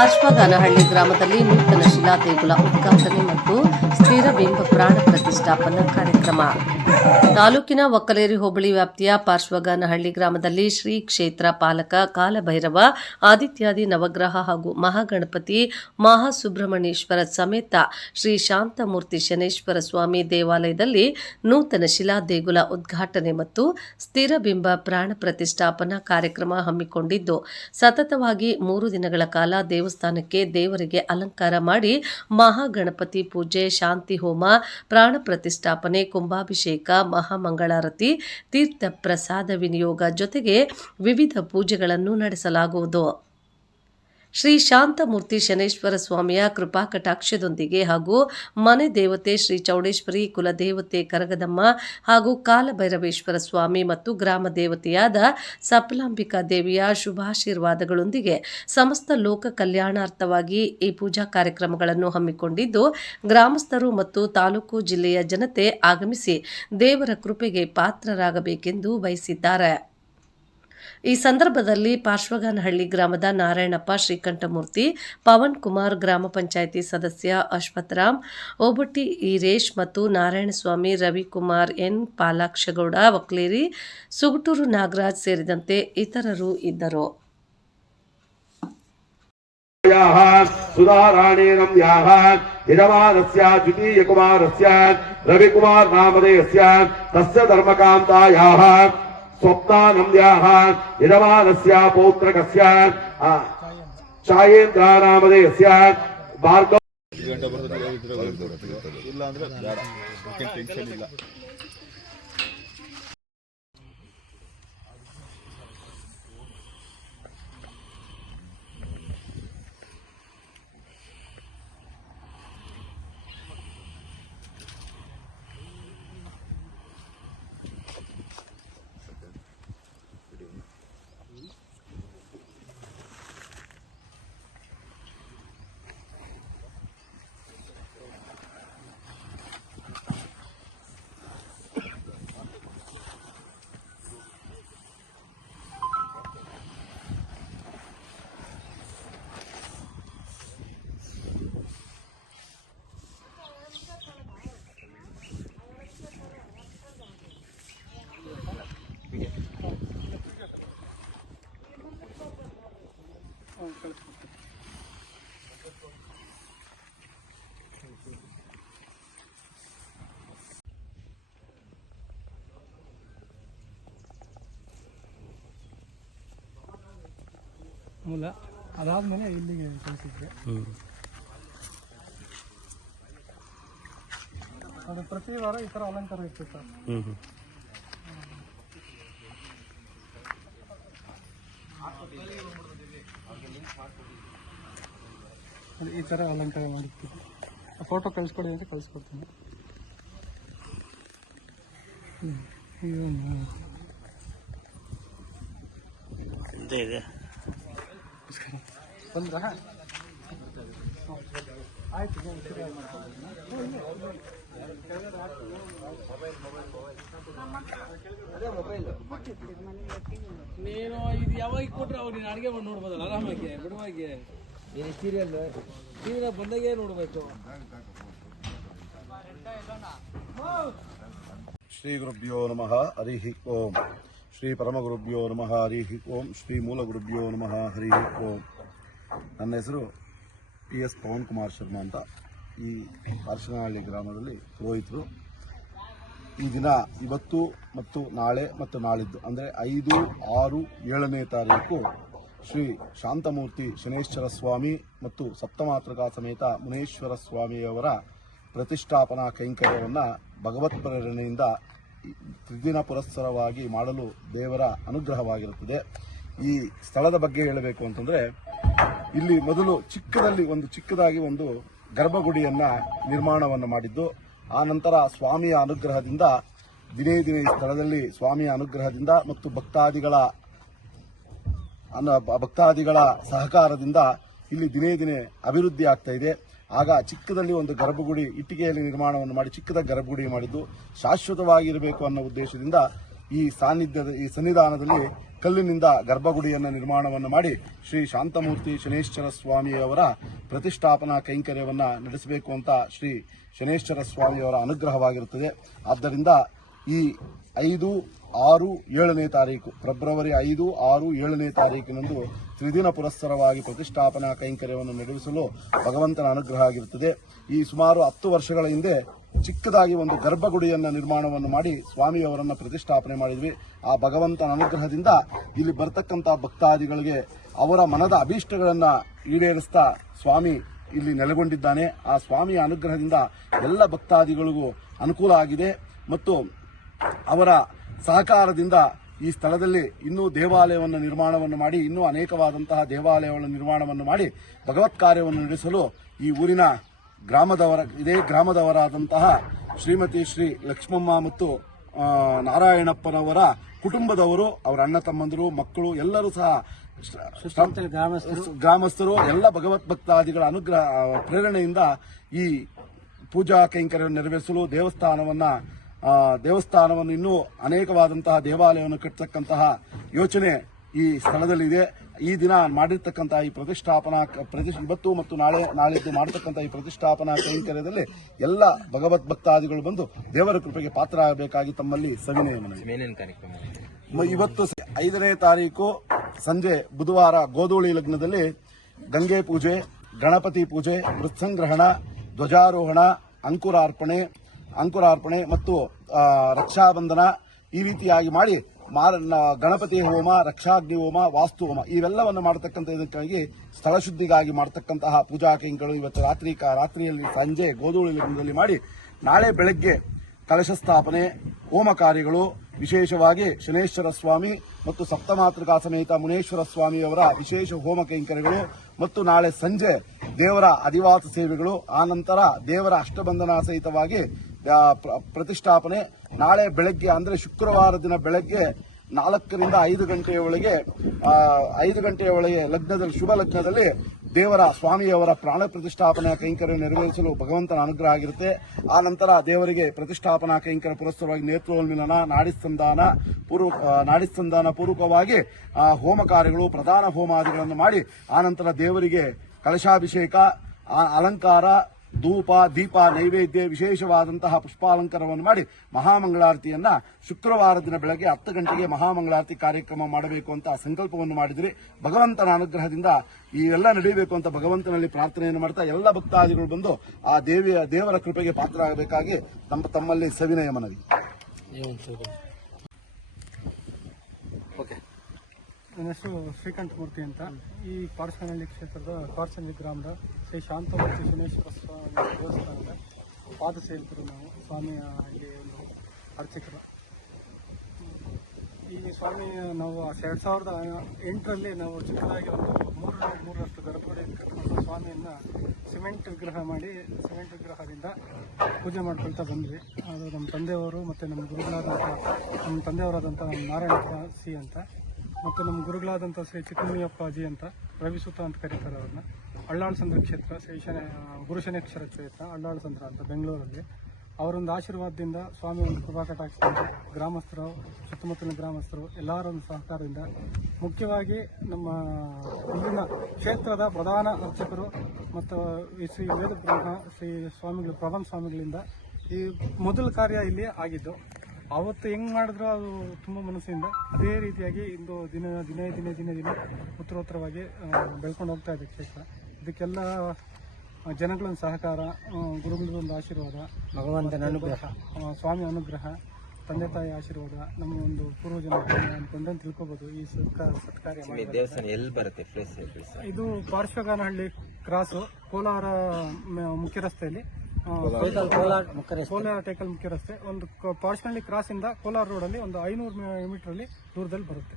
ಪಾರ್ಶ್ವಗಾನಹಳ್ಳಿ ಗ್ರಾಮದಲ್ಲಿ ನೂತನ ಶಿಲಾ ದೇಗುಲ ಉದ್ಘಾಟನೆ ಮತ್ತು ಸ್ಥಿರ ಬಿಂಬ ಪ್ರಾಣ ಪ್ರತಿಷ್ಠಾಪನಾ ಕಾರ್ಯಕ್ರಮ. ತಾಲೂಕಿನ ಒಕ್ಕಲೇರಿ ಹೋಬಳಿ ವ್ಯಾಪ್ತಿಯ ಪಾರ್ಶ್ವಗಾನಹಳ್ಳಿ ಗ್ರಾಮದಲ್ಲಿ ಶ್ರೀ ಕ್ಷೇತ್ರ ಪಾಲಕ ಕಾಲಭೈರವ ಆದಿತ್ಯಾದಿ ನವಗ್ರಹ ಹಾಗೂ ಮಹಾಗಣಪತಿ ಮಹಾಸುಬ್ರಹ್ಮಣ್ಯೇಶ್ವರ ಸಮೇತ ಶ್ರೀ ಶಾಂತಮೂರ್ತಿ ಶನೇಶ್ವರ ಸ್ವಾಮಿ ದೇವಾಲಯದಲ್ಲಿ ನೂತನ ಶಿಲಾ ದೇಗುಲ ಉದ್ಘಾಟನೆ ಮತ್ತು ಸ್ಥಿರ ಬಿಂಬ ಪ್ರಾಣ ಪ್ರತಿಷ್ಠಾಪನಾ ಕಾರ್ಯಕ್ರಮ ಹಮ್ಮಿಕೊಂಡಿದ್ದು, ಸತತವಾಗಿ 3 ದಿನಗಳ ಕಾಲ ದೇವಸ್ಥಾನಕ್ಕೆ ದೇವರಿಗೆ ಅಲಂಕಾರ ಮಾಡಿ ಮಹಾಗಣಪತಿ ಪೂಜೆ, ಶಾಂತಿ ಹೋಮ, ಪ್ರಾಣ ಪ್ರತಿಷ್ಠಾಪನೆ, ಕುಂಭಾಭಿಷೇಕ, ಮಹಾಮಂಗಳಾರತಿ, ತೀರ್ಥ ಪ್ರಸಾದ ವಿನಿಯೋಗ ಜೊತೆಗೆ ವಿವಿಧ ಪೂಜೆಗಳನ್ನು ನಡೆಸಲಾಗುವುದು. ಶ್ರೀ ಶಾಂತಮೂರ್ತಿ ಶನೇಶ್ವರ ಸ್ವಾಮಿಯ ಕೃಪಾ ಕಟಾಕ್ಷದೊಂದಿಗೆ ಹಾಗೂ ಮನೆ ದೇವತೆ ಶ್ರೀ ಚೌಡೇಶ್ವರಿ, ಕುಲದೇವತೆ ಕರಗದಮ್ಮ ಹಾಗೂ ಕಾಲಭೈರವೇಶ್ವರ ಸ್ವಾಮಿ ಮತ್ತು ಗ್ರಾಮ ದೇವತೆಯಾದ ಸಪ್ಲಾಂಬಿಕಾ ದೇವಿಯ ಶುಭಾಶೀರ್ವಾದಗಳೊಂದಿಗೆ ಸಮಸ್ತ ಲೋಕ ಕಲ್ಯಾಣಾರ್ಥವಾಗಿ ಈ ಪೂಜಾ ಕಾರ್ಯಕ್ರಮಗಳನ್ನು ಹಮ್ಮಿಕೊಂಡಿದ್ದು, ಗ್ರಾಮಸ್ಥರು ಮತ್ತು ತಾಲೂಕು ಜಿಲ್ಲೆಯ ಜನತೆ ಆಗಮಿಸಿ ದೇವರ ಕೃಪೆಗೆ ಪಾತ್ರರಾಗಬೇಕೆಂದು ಬಯಸಿದ್ದಾರೆ. ಈ ಸಂದರ್ಭದಲ್ಲಿ ಪಾರ್ಶ್ವಗಾನಹಳ್ಳಿ ಗ್ರಾಮದ ನಾರಾಯಣಪ್ಪ, ಶ್ರೀಕಂಠಮೂರ್ತಿ, ಪವನ್ ಕುಮಾರ್, ಗ್ರಾಮ ಪಂಚಾಯಿತಿ ಸದಸ್ಯ ಅಶ್ವತ್ಥರಾಮ್, ಓಬಟ್ಟಿ ಈರೇಶ್ ಮತ್ತು ನಾರಾಯಣಸ್ವಾಮಿ, ರವಿಕುಮಾರ್, ಎನ್ ಪಾಲಾಕ್ಷಗೌಡ, ಒಕ್ಕಲೇರಿ, ಸುಗಟೂರು ನಾಗರಾಜ್ ಸೇರಿದಂತೆ ಇತರರು ಇದ್ದರು. ಸುಧಾರಾಣೇನಂ ಯಾಹ ಯಜಮಾನಸ್ಯ ದ್ವಿತೀಯ ಕುಮಾರಸ್ಯ ರವಿಕುಮಾರ್ ನಾಮಧೇಯಸ್ಯ ತಸ್ಯ ಧರ್ಮಕಾಂತಾಯಾಹ ಸ್ವಪ್ನಾನಂದ್ಯಾಹ ಯಜಮಾನಸ್ಯ ಪೌತ್ರಕಸ್ಯ ಛಾಯೇಂದ್ರ ನಾಮಧೇಯಸ್ಯ ಭಾರ್ಗವ ಇಲ್ಲ ಅಂದ್ರೆ ಟೆನ್ಷನ್ ಇಲ್ಲ. ಮೂಲ ಅದಾದ್ಮೇಲೆ ಇಲ್ಲಿಗೆ ಕಳಿಸಿದ್ದೆ. ಅದು ಪ್ರತಿ ವಾರ ಈ ಥರ ಅಲಂಕಾರ ಇರ್ತಿತ್ತು. ಈ ಥರ ಅಲಂಕಾರ ಮಾಡಿರ್ತೀವಿ. ಫೋಟೋ ಕಳಿಸ್ಕೊಡಿ ಅಂದರೆ ಕಳಿಸ್ಕೊಡ್ತೀನಿ. ಇದೆ ಬಂದ್ರ ಆಯ್ತು. ನೀನು ಇದು ಯಾವಾಗ ಕೊಟ್ರೆ ಅವ್ರು ನೀನು ಅಡುಗೆ ಮಾಡಿ ನೋಡ್ಬೋದಲ್ಲ ಆರಾಮಾಗಿ ಬಿಡುವಾಗಿ. ಸೀರಿಯಲ್ ಬಂದಾಗೆ ನೋಡ್ಬೇಕು. ಶ್ರೀ ಗುರುಭ್ಯೋ ನಮಃ ಹರಿ ಓಂ. ಶ್ರೀ ಪರಮಗುರುಭ್ಯೋ ನಮಃ ಹರಿ ಓಂ. ಶ್ರೀ ಮೂಲ ಗುರುಭ್ಯೋ ನಮಃ ಹರಿ ಓಂ. ನನ್ನ ಹೆಸರು PS ಪವನ್ ಕುಮಾರ್ ಶರ್ಮಾ ಅಂತ. ಈ ಪಾರ್ಶ್ವಗಾನಹಳ್ಳಿ ಗ್ರಾಮದಲ್ಲಿ ಪುರೋಹಿತರು. ಈ ದಿನ ಇವತ್ತು ಮತ್ತು ನಾಳೆ ಮತ್ತು ನಾಳಿದ್ದು ಅಂದರೆ 5, 6, 7ನೇ ತಾರೀಕು ಶ್ರೀ ಶಾಂತಮೂರ್ತಿ ಶನೇಶ್ವರ ಸ್ವಾಮಿ ಮತ್ತು ಸಪ್ತಮಾತೃಕಾ ಸಮೇತ ಮುನೇಶ್ವರ ಸ್ವಾಮಿಯವರ ಪ್ರತಿಷ್ಠಾಪನಾ ಕೈಂಕರ್ಯವನ್ನು ಭಗವತ್ ಪ್ರೇರಣೆಯಿಂದ ತ್ರಿದಿನ ಪುರಸ್ಸರವಾಗಿ ಮಾಡಲು ದೇವರ ಅನುಗ್ರಹವಾಗಿರುತ್ತದೆ. ಈ ಸ್ಥಳದ ಬಗ್ಗೆ ಹೇಳಬೇಕು ಅಂತಂದರೆ, ಇಲ್ಲಿ ಮೊದಲು ಚಿಕ್ಕದಾಗಿ ಒಂದು ಗರ್ಭಗುಡಿಯನ್ನ ನಿರ್ಮಾಣವನ್ನು ಮಾಡಿದ್ದು, ಆ ನಂತರ ಸ್ವಾಮಿಯ ಅನುಗ್ರಹದಿಂದ ದಿನೇ ದಿನೇ ಈ ಸ್ಥಳದಲ್ಲಿ ಸ್ವಾಮಿಯ ಅನುಗ್ರಹದಿಂದ ಮತ್ತು ಭಕ್ತಾದಿಗಳ ಸಹಕಾರದಿಂದ ಇಲ್ಲಿ ದಿನೇ ದಿನೇ ಅಭಿವೃದ್ಧಿ ಆಗ್ತಾ ಇದೆ. ಆಗ ಚಿಕ್ಕದಲ್ಲಿ ಒಂದು ಗರ್ಭಗುಡಿ ಇಟ್ಟಿಗೆಯಲ್ಲಿ ನಿರ್ಮಾಣವನ್ನು ಮಾಡಿ ಚಿಕ್ಕದ ಗರ್ಭಗುಡಿ ಮಾಡಿದ್ದು ಶಾಶ್ವತವಾಗಿರಬೇಕು ಅನ್ನೋ ಉದ್ದೇಶದಿಂದ ಈ ಸನ್ನಿಧಾನದಲ್ಲಿ ಕಲ್ಲಿನಿಂದ ಗರ್ಭಗುಡಿಯನ್ನು ನಿರ್ಮಾಣವನ್ನು ಮಾಡಿ ಶ್ರೀ ಶಾಂತಮೂರ್ತಿ ಶನೇಶ್ವರ ಸ್ವಾಮಿಯವರ ಪ್ರತಿಷ್ಠಾಪನಾ ಕೈಂಕರ್ಯವನ್ನು ನಡೆಸಬೇಕು ಅಂತ ಶ್ರೀ ಶನೇಶ್ವರ ಸ್ವಾಮಿಯವರ ಅನುಗ್ರಹವಾಗಿರುತ್ತದೆ. ಆದ್ದರಿಂದ ಈ 5, 6, 7ನೇ ತಾರೀಕು ಫೆಬ್ರವರಿ 5, 6, 7ನೇ ತಾರೀಕಿನಂದು ತ್ರಿದಿನ ಪುರಸ್ಸರವಾಗಿ ಪ್ರತಿಷ್ಠಾಪನಾ ಕೈಂಕರ್ಯವನ್ನು ನಡೆಸಲು ಭಗವಂತನ ಅನುಗ್ರಹ ಆಗಿರುತ್ತದೆ. ಈ ಸುಮಾರು 10 ವರ್ಷಗಳ ಹಿಂದೆ ಚಿಕ್ಕದಾಗಿ ಒಂದು ಗರ್ಭಗುಡಿಯನ್ನು ನಿರ್ಮಾಣವನ್ನು ಮಾಡಿ ಸ್ವಾಮಿಯವರನ್ನು ಪ್ರತಿಷ್ಠಾಪನೆ ಮಾಡಿದ್ವಿ. ಆ ಭಗವಂತನ ಅನುಗ್ರಹದಿಂದ ಇಲ್ಲಿ ಬರ್ತಕ್ಕಂಥ ಭಕ್ತಾದಿಗಳಿಗೆ ಅವರ ಮನದ ಅಭೀಷ್ಟಗಳನ್ನ ಈಡೇರಿಸ್ತಾ ಸ್ವಾಮಿ ಇಲ್ಲಿ ನೆಲೆಗೊಂಡಿದ್ದಾನೆ. ಆ ಸ್ವಾಮಿಯ ಅನುಗ್ರಹದಿಂದ ಎಲ್ಲ ಭಕ್ತಾದಿಗಳಿಗೂ ಅನುಕೂಲ ಆಗಿದೆ ಮತ್ತು ಅವರ ಸಹಕಾರದಿಂದ ಈ ಸ್ಥಳದಲ್ಲಿ ಇನ್ನೂ ದೇವಾಲಯವನ್ನು ನಿರ್ಮಾಣವನ್ನು ಮಾಡಿ ಇನ್ನೂ ಅನೇಕವಾದಂತಹ ದೇವಾಲಯಗಳನ್ನು ನಿರ್ಮಾಣವನ್ನು ಮಾಡಿ ಭಗವತ್ ಕಾರ್ಯವನ್ನು ನಡೆಸಲು ಈ ಊರಿನ ಇದೇ ಗ್ರಾಮದವರಾದಂತಹ ಶ್ರೀಮತಿ ಶ್ರೀ ಲಕ್ಷ್ಮಮ್ಮ ಮತ್ತು ನಾರಾಯಣಪ್ಪನವರ ಕುಟುಂಬದವರು, ಅವರ ಅಣ್ಣ ತಮ್ಮಂದರು, ಮಕ್ಕಳು ಎಲ್ಲರೂ ಸಹ ಗ್ರಾಮಸ್ಥರು ಎಲ್ಲ ಭಗವತ್ ಭಕ್ತಾದಿಗಳ ಅನುಗ್ರಹ ಪ್ರೇರಣೆಯಿಂದ ಈ ಪೂಜಾ ಕೈಂಕರ್ಯವನ್ನು ನೆರವೇರಿಸಲು ದೇವಸ್ಥಾನವನ್ನು ಇನ್ನೂ ಅನೇಕವಾದಂತಹ ದೇವಾಲಯವನ್ನು ಕಟ್ಟತಕ್ಕಂತಹ ಯೋಚನೆ ಈ ಸ್ಥಳದಲ್ಲಿದೆ. ಈ ದಿನ ಮಾಡಿರ್ತಕ್ಕಂತಹ ಈ ಇವತ್ತು ಮತ್ತು ನಾಳಿದ್ದು ಮಾಡತಕ್ಕಂತಹ ಈ ಪ್ರತಿಷ್ಠಾಪನಾ ಕೈಂಕರ್ಯದಲ್ಲಿ ಎಲ್ಲ ಭಗವತ್ ಭಕ್ತಾದಿಗಳು ಬಂದು ದೇವರ ಕೃಪೆಗೆ ಪಾತ್ರ ಆಗಬೇಕಾಗಿ ತಮ್ಮಲ್ಲಿ ಸವಿನಯ ಮನವಿ. ಇವತ್ತು 5ನೇ ತಾರೀಕು ಸಂಜೆ ಬುಧವಾರ ಗೋಧೂಳಿ ಲಗ್ನದಲ್ಲಿ ಗಂಗೆ ಪೂಜೆ, ಗಣಪತಿ ಪೂಜೆ, ಮೃತ್ಸಂಗ್ರಹಣ, ಧ್ವಜಾರೋಹಣ, ಅಂಕುರಾರ್ಪಣೆ ಮತ್ತು ರಕ್ಷಾಬಂಧನ ಈ ರೀತಿಯಾಗಿ ಮಾಡಿ ಗಣಪತಿ ಹೋಮ, ರಕ್ಷಾಗ್ನಿ ಹೋಮ, ವಾಸ್ತು ಹೋಮ ಇವೆಲ್ಲವನ್ನು ಮಾಡತಕ್ಕಂಥ ಇದಕ್ಕಾಗಿ ಸ್ಥಳ ಶುದ್ಧಿಗಾಗಿ ಮಾಡತಕ್ಕಂತಹ ಪೂಜಾ ಕೈಂಕರ್ಯಗಳು ಇವತ್ತು ರಾತ್ರಿಯಲ್ಲಿ ಸಂಜೆ ಗೋಧೂಳಿ ಲಗ್ನದಲ್ಲಿ ಮಾಡಿ ನಾಳೆ ಬೆಳಗ್ಗೆ ಕಲಶ ಸ್ಥಾಪನೆ, ಹೋಮ ಕಾರ್ಯಗಳು, ವಿಶೇಷವಾಗಿ ಶನೇಶ್ವರ ಸ್ವಾಮಿ ಮತ್ತು ಸಪ್ತಮಾತೃಕಾ ಸಮೇತ ಮುನೇಶ್ವರ ಸ್ವಾಮಿಯವರ ವಿಶೇಷ ಹೋಮ ಕೈಂಕರ್ಯಗಳು ಮತ್ತು ನಾಳೆ ಸಂಜೆ ದೇವರ ಅಧಿವಾಸ ಸೇವೆಗಳು, ಆನಂತರ ದೇವರ ಅಷ್ಟಬಂಧನ ಸಹಿತವಾಗಿ ಪ್ರತಿಷ್ಠಾಪನೆ. ನಾಳೆ ಬೆಳಗ್ಗೆ ಅಂದರೆ ಶುಕ್ರವಾರ ದಿನ ಬೆಳಗ್ಗೆ 4ರಿಂದ 5 ಗಂಟೆಯ ಒಳಗೆ ಲಗ್ನದಲ್ಲಿ ಶುಭ ಲಗ್ನದಲ್ಲಿ ದೇವರ ಸ್ವಾಮಿಯವರ ಪ್ರಾಣ ಪ್ರತಿಷ್ಠಾಪನಾ ಕೈಂಕರ್ಯ ನೆರವೇರಿಸಲು ಭಗವಂತನ ಅನುಗ್ರಹ ಆಗಿರುತ್ತೆ. ಆ ನಂತರ ದೇವರಿಗೆ ಪ್ರತಿಷ್ಠಾಪನಾ ಕೈಂಕರ್ಯ ಪುರಸ್ಸರವಾಗಿ ನೇತ್ರೋನ್ಮಿಲನ, ನಾಡಿಸ್ತಂದಾನ ಪೂರ್ವಕವಾಗಿ ಹೋಮ ಕಾರ್ಯಗಳು, ಪ್ರಧಾನ ಹೋಮಾದಿಗಳನ್ನು ಮಾಡಿ ಆನಂತರ ದೇವರಿಗೆ ಕಲಶಾಭಿಷೇಕ, ಅಲಂಕಾರ, ಧೂಪ, ದೀಪ, ನೈವೇದ್ಯ, ವಿಶೇಷವಾದಂತಹ ಪುಷ್ಪಾಲಂಕಾರವನ್ನು ಮಾಡಿ ಮಹಾಮಂಗಳಾರತಿಯನ್ನ ಶುಕ್ರವಾರ ದಿನ ಬೆಳಗ್ಗೆ 10 ಗಂಟೆಗೆ ಮಹಾಮಂಗಳಾರತಿ ಕಾರ್ಯಕ್ರಮ ಮಾಡಬೇಕು ಅಂತ ಸಂಕಲ್ಪವನ್ನು ಮಾಡಿದ್ರಿ. ಭಗವಂತನ ಅನುಗ್ರಹದಿಂದ ಈ ಎಲ್ಲ ನಡೆಯಬೇಕು ಅಂತ ಭಗವಂತನಲ್ಲಿ ಪ್ರಾರ್ಥನೆಯನ್ನು ಮಾಡ್ತಾ ಎಲ್ಲ ಭಕ್ತಾದಿಗಳು ಬಂದು ಆ ದೇವರ ಕೃಪೆಗೆ ಪಾತ್ರ ಆಗಬೇಕಾಗಿ ತಮ್ಮಲ್ಲಿ ಸವಿನಯ ಮನವಿ. ನನ್ನ ಹೆಸರು ಶ್ರೀಕಂಠ ಮೂರ್ತಿ ಅಂತ. ಈ ಪಾರ್ಸನಹಳ್ಳಿ ಕ್ಷೇತ್ರದ ಪಾರ್ಸನಹಳ್ಳಿ ಗ್ರಾಮದ ಶ್ರೀ ಶಾಂತಮೂರ್ತಿ ಶನೇಶ್ವರ ಸ್ವಾಮಿ ದೇವಸ್ಥಾನದ ಪಾದಸೇವಕರು ನಾವು. ಸ್ವಾಮಿಯ ಇಲ್ಲಿ ಒಂದು ಅರ್ಚಕರು. ಈ ಸ್ವಾಮಿ ನಾವು 2008ರಲ್ಲಿ ನಾವು ಚಿಕ್ಕದಾಗಿ ಒಂದು 3ರಷ್ಟು ಗರ್ಭಗುಡಿ ಕಟ್ಟಿಕೊಂಡು ಸ್ವಾಮಿಯನ್ನು ಸಿಮೆಂಟ್ ವಿಗ್ರಹದಿಂದ ಪೂಜೆ ಮಾಡ್ಕೊಳ್ತಾ ಬಂದ್ವಿ. ಅದು ನಮ್ಮ ತಂದೆಯವರು ಮತ್ತು ನಮ್ಮ ತಂದೆಯವರಾದಂಥ ನಾರಾಯಣಪ್ಪ ಸಿ ಅಂತ ಮತ್ತು ನಮ್ಮ ಗುರುಗಳಾದಂಥ ಶ್ರೀ ಚಿಕ್ಕಮಯ್ಯಪ್ಪಾಜಿ ಅಂತ, ರವಿಸುತ ಅಂತ ಕರೀತಾರೆ ಅವ್ರನ್ನ. ಅಳ್ಳಾಳಸಂದ್ರ ಕ್ಷೇತ್ರ ಶ್ರೀ ಗುರುಶನೇಶ್ವರ ಕ್ಷೇತ್ರ ಅಳ್ಳಾಳಸಂದ್ರ ಅಂತ ಬೆಂಗಳೂರಲ್ಲಿ. ಅವರೊಂದು ಆಶೀರ್ವಾದದಿಂದ ಸ್ವಾಮಿ ಒಂದು ಕೃಪಾ ಕಟಾಕ್ಷದಿಂದ ಗ್ರಾಮಸ್ಥರು, ಸುತ್ತಮುತ್ತಲಿನ ಗ್ರಾಮಸ್ಥರು ಎಲ್ಲರ ಒಂದು ಸಹಕಾರದಿಂದ, ಮುಖ್ಯವಾಗಿ ನಮ್ಮ ಇಲ್ಲಿನ ಕ್ಷೇತ್ರದ ಪ್ರಧಾನ ಅರ್ಚಕರು ಮತ್ತು ಶ್ರೀ ವೇದ ಬ್ರಹ್ಮ ಶ್ರೀ ಸ್ವಾಮಿಗಳು ಪ್ರಬಂಧ ಸ್ವಾಮಿಗಳಿಂದ ಈ ಮೊದಲ ಕಾರ್ಯ ಇಲ್ಲಿ ಆಗಿದ್ದು. ಅವತ್ತು ಹೆಂಗೆ ಮಾಡಿದ್ರು ಅದು ತುಂಬ ಮನಸ್ಸಿಂದ ಅದೇ ರೀತಿಯಾಗಿ ಇಂದು ದಿನೇ ಉತ್ತರೋತ್ತರವಾಗಿ ಬೆಳ್ಕೊಂಡು ಹೋಗ್ತಾ ಇದೆ ಕ್ಷೇತ್ರ. ಇದಕ್ಕೆಲ್ಲ ಜನಗಳ ಸಹಕಾರ, ಗುರುಗಳದೊಂದು ಆಶೀರ್ವಾದ, ಭಗವಂತನ ಅನುಗ್ರಹ, ಸ್ವಾಮಿ ಅನುಗ್ರಹ, ತಂದೆ ತಾಯಿ ಆಶೀರ್ವಾದ, ನಮ್ಮ ಒಂದು ಪೂರ್ವಜನ ಅನ್ಕೊಂಡ್ರೆ ತಿಳ್ಕೊಬೋದು. ಈ ಸತ್ಕಾರ್ಯ ಎಲ್ಲಿ ಬರುತ್ತೆ ಪ್ಲೇಸ್? ಇದು ಪಾರ್ಶ್ವಗಾನಹಳ್ಳಿ ಕ್ರಾಸು, ಕೋಲಾರ ಮುಖ್ಯ ರಸ್ತೆಯಲ್ಲಿ, ಕೋಲಾರ ಟೇಕಲ್ ಮುಖ್ಯ ರಸ್ತೆ, ಒಂದು ಪಾರ್ಶ್ವಹಳ್ಳಿ ಕ್ರಾಸ್ ಇಂದ ಕೋಲಾರ ರೋಡಲ್ಲಿ ಒಂದು 500 ಮೀಟರ್ ಅಲ್ಲಿ ದೂರದಲ್ಲಿ ಬರುತ್ತೆ.